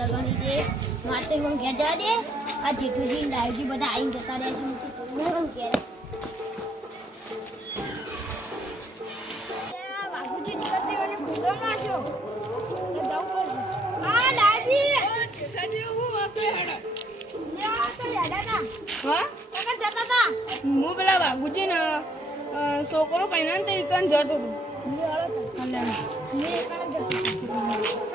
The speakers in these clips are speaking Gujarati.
લગણી છે મારે તો એવો ઘેર જવા દે આ બધા આવીને જતા રહ્યા છે હું? ઘેર હા પેલા બાબુજી ને છોકરો પહેલા જતો હતો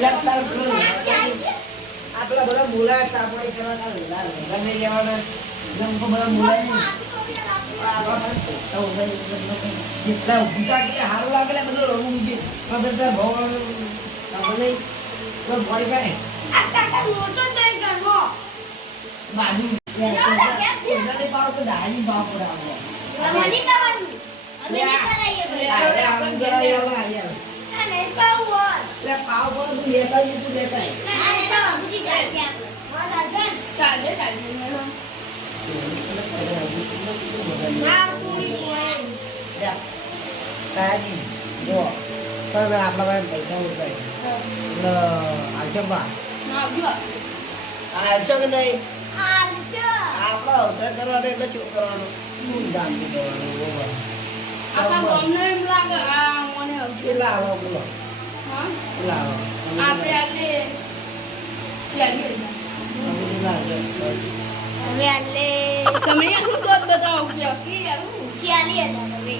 એટલે તાર પેલો આ પેલા બધા બોલાય તાપણી કરવાના નહીં લેવાના જમકો બધા કે હારું લાગે એટલે બધું રમવું છે આપણે આપણે નહીં. તો ભરી કાઢે બાજુ પાડો તો ડાળી ભાવ પડે આપણે. અમારી કરવાનું અમે નહીં કરાઈએ ભાઈ. અરે આપણે કરાવી આવો એટલે પાવ પર તું લેતા જ તું લેતા જ. ને તો બાબુજી જાય છે આપણે મારા જન કાલે કાલે ના પૂરી હોય લે. કાયાજી, જો. સર આપણા પાસે પૈસા ઓછા એટલે આવશો બા. ના આવ્યો આવશો કે નહીં? આલશો આપણે અવસર કરવાનો એટલે શું કરવાનું? શું જાણતું કરવાનું? બરોબર. આખા ગામને એમ લાગે આ મને આવો બોલો. આવો આપણે આલે તમે એટલું દોત બતાવો કે કી આવું ચાલી હતા હવે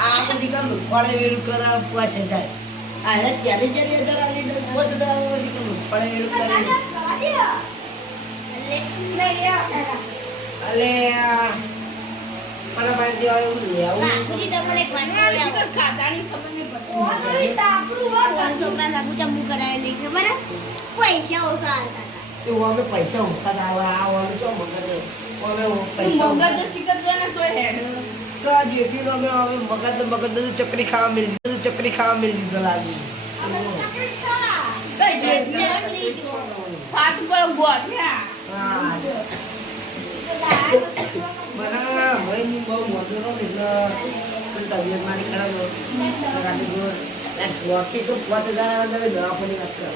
આ પછી કામ ફળે વેલું કરાવ પાસે જાય આ હે ચાલી ચાલી આલી પછી કામ અલે અલે મને પાસે દેવા એવું લેવું તમને ખાતાની ખબર હે? પૈસા ઓછા હતા. અમે પૈસા ઓછા આવે આ વાળું ચો મગજ પૈસા મગજ જો તો હેડ. સા જેટી નો અમે હવે મગજ મગજ ચકરી ખાવા મિલી ચકરી ખાવા મિલી લાગી. ફાટ પર ગોઠ્યા હા. બના હવે હું બહુ મોટો નો એટલે તબિયત મારી ખરાબ હોય. તો રાતે જો એક વખતે તો પાંચ હજાર આવે તો દવાખાની વાત કરો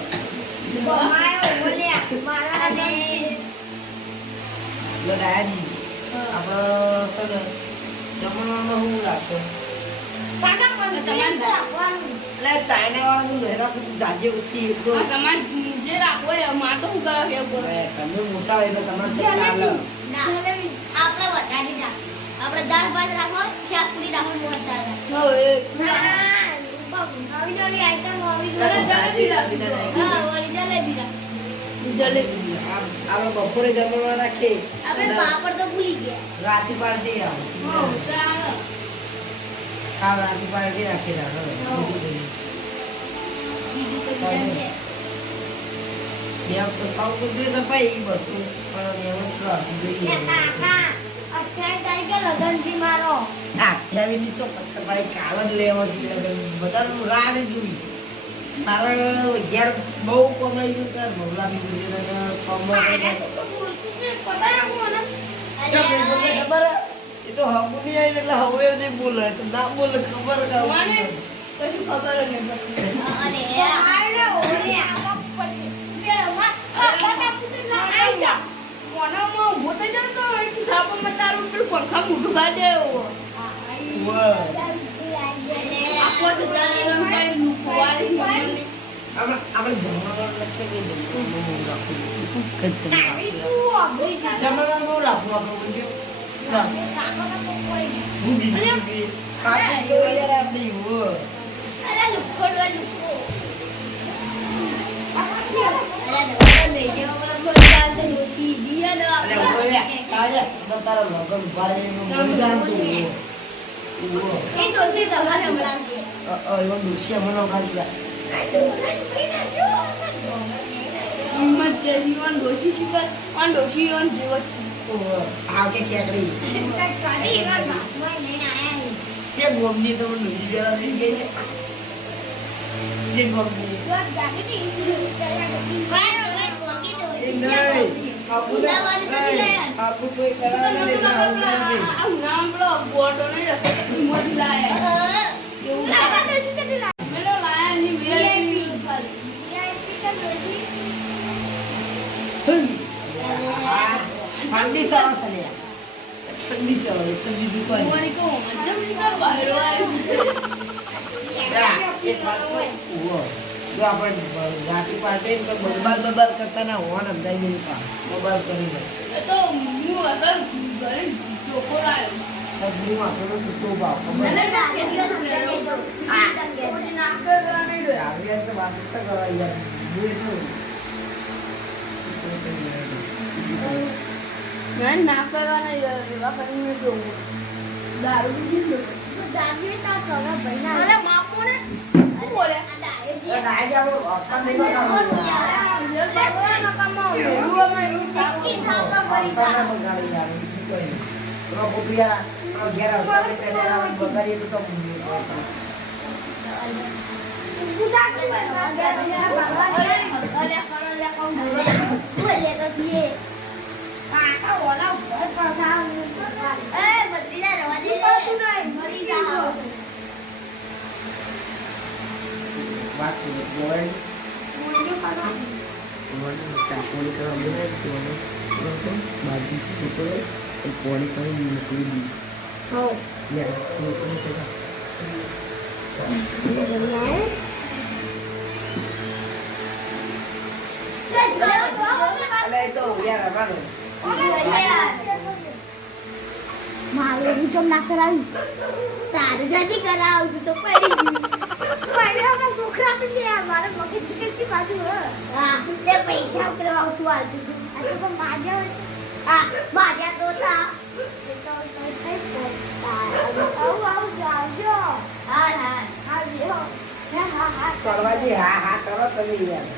રાયાજી આપણે છે ને જમવામાં શું રાખશો ચાઇના વાળા તો પૂછું જાજે ઉઠી તમારે જે રાખવો એ અમારે તો શું કરે એવું કરે. હવે તમે મોટા હોય એટલે તમારે આપણે રાખ આપણે દાળ ભાત રાખો શાક પૂરી રાખો. હવે નવી નવી આઈટમ જોઈએ જલેબી રાખી. હા વળી જલેબી રાખો. જલેબી. આપણે બપોરે જમવા રાખીએ. આપણે પાપડ તો ભૂલી ગયા. રાતી પાર્ટી આવો હા, ચાલે. કાલ રાતી પાર્ટી રાખી રાખો. હા. બીજું તો બીજા તો ખાવું તો જોઈએ તો ભાઈ બસ પણ એમ જ રાખવું જોઈએ અઠ્યાવીસ તારીખે લગન છે મારો. અઠ્યાવીસની તો ભાઈ કાલ જ લેવો છે એટલે બધાનું રાહ ને જોઈ. મારે અગિયાર બહુ કમાઈ ગયું ત્યારે ચમ એ બોલે ખબર? એ તો હગું નહીં આવી એટલે હવે નહીં બોલે. તો ના બોલે ખબર. કશું ખબર જ નહીં કોનામાં ઊભો થઈ જાવ તો એક થાપામાં તારું પેલું પંખા મોઢું ખાઈ દે એવો. વાહ. આખો કાલે આપણે તારા લગન. ઉવ્વ. એ ડોસી તમારે હમણાં છે. અ, અ, એવો ડોશી હમણાં ખાલી હિંમત જે જીવન ડોશી શીખર અને જીવન છે ઉવ્વ. આવ કે કેકડી. કાઢી એવા બાપમાં લઈને આયા છે. કે ગોમની તો ડોશી જેવા થઈ ગઈ છે. કે ગોમની. બાર વગર ભોગી દો. એ નહીં. આવું ના- ઉડાવવાની તો નહીં ઠંડી સરસ લ્યા. ઠંડી ચલો તો બીજું કોઈ. મોની કહું, મજ્જા નહીં કહું, આવ્યો જો આપણે રાતી પાર્ટી તો બરબાદ બરબાદ કરતા ના હોન અંદાજ નહીં પા બરબાદ કરી દે તો હું અસલ ઘરે ચોખ્ખો લાવ્યો. સબરી માથાનો સૂતો ભાવ મને દાગીનો સમજાય દેજો. હા. પછી નાક કરવા નહીં ડોયા. આવ્યા તો વાત તો કરવા યાર કરવા એવા કરીને જોવું. દારૂ પીધી ને ભાઈ. અરે ને બગાડવું યાર. જે એ રવા દે મરી જાઓ વાત છે મોબાઈલ ચાકોડી કરવા બોલે તો બાજુ છોકરો એ કોળી કરી મૂકી દી યાર છોકરો તો અલે એ તો યાર અમારો મારે રૂચમ ના કરાવી તારે જલ્દી કરાવજો તો પડી ગયું પડ્યો છોકરા પી લે મારે મગજ કેટલી બાજુ હા. તે પૈસા કરવા શું હાલતું તું. આ તો માજા આ માજા તો તા તો આવું આવું જાજો હા હા હા હા હા હા. કરવાજી હા હા કરો તમે યાર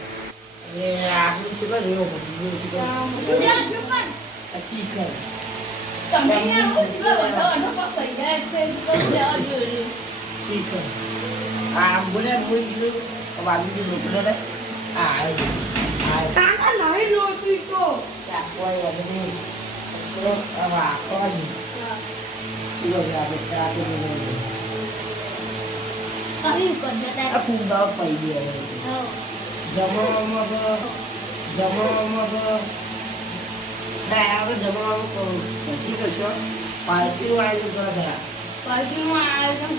એ આપણું છે કે રેવો બધું. છે કે આ શીખર તમે યાર હું જ ગયો, બધો અડધો જાય, એટલે કશું લેવા જોઈએ. શીખર આ બોલે બોલ ગયું બાજુ જે લોકો ને આ કાકા નહીં તો. કોઈ લો તારે પડી ગયા હા તો જમાવામાં તો ના હવે પછી કશો પાર્ટી વાળી તો ગયા પાર્ટીનું આયોજન.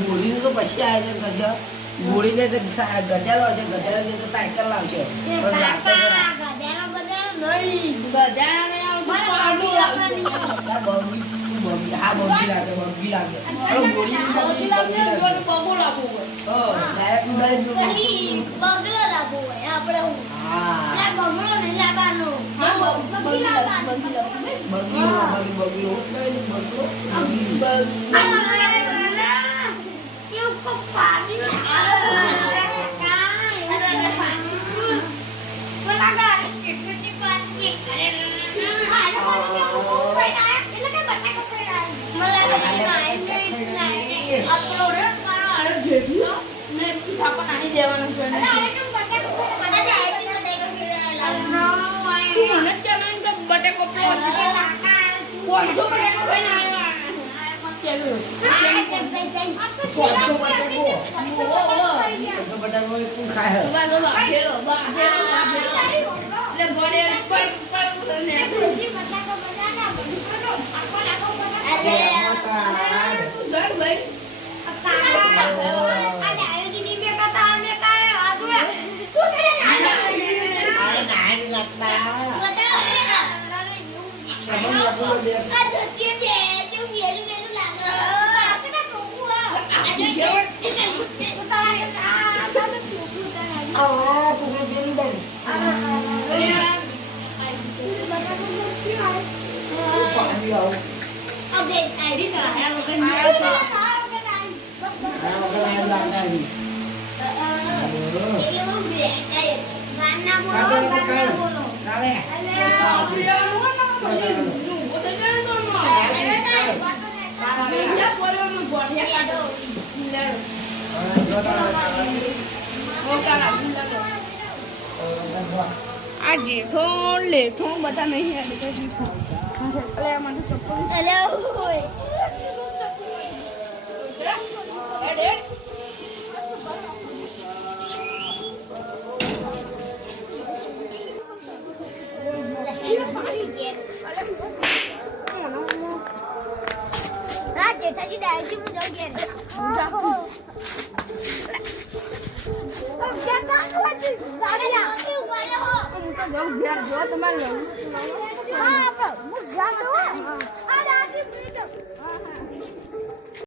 ગોળીને તો પછી આયોજન કરશે ગોળીને તો ગધેડો છે ગધેડો તો સાયકલ લાવશે હા. બંગી લાગે બંગી લાગે ગોળી લાગે બગલો લાવવો હોય આપણે હા બગલો નહીં જેઠિયો ને પીઠા પણ આની દેવાનું છે એને. તું મને જ કહેવાય ને કે બટેકો પોચ. પોચસો બટેકો. ખાઈને આવ્યો. આવી આઈડી તો આયા વગર. આ આ આ ને. આ જેઠો, લેઠો, બધા નહીં કે જેઠો અલે માટે ચપ્પલ અરે, ઓય. હેડ હેડ જેઠાજી ડાયજી હું જાઉં ઘેર હું તો જાઉં ઘેર જો તમારે Mudar não é.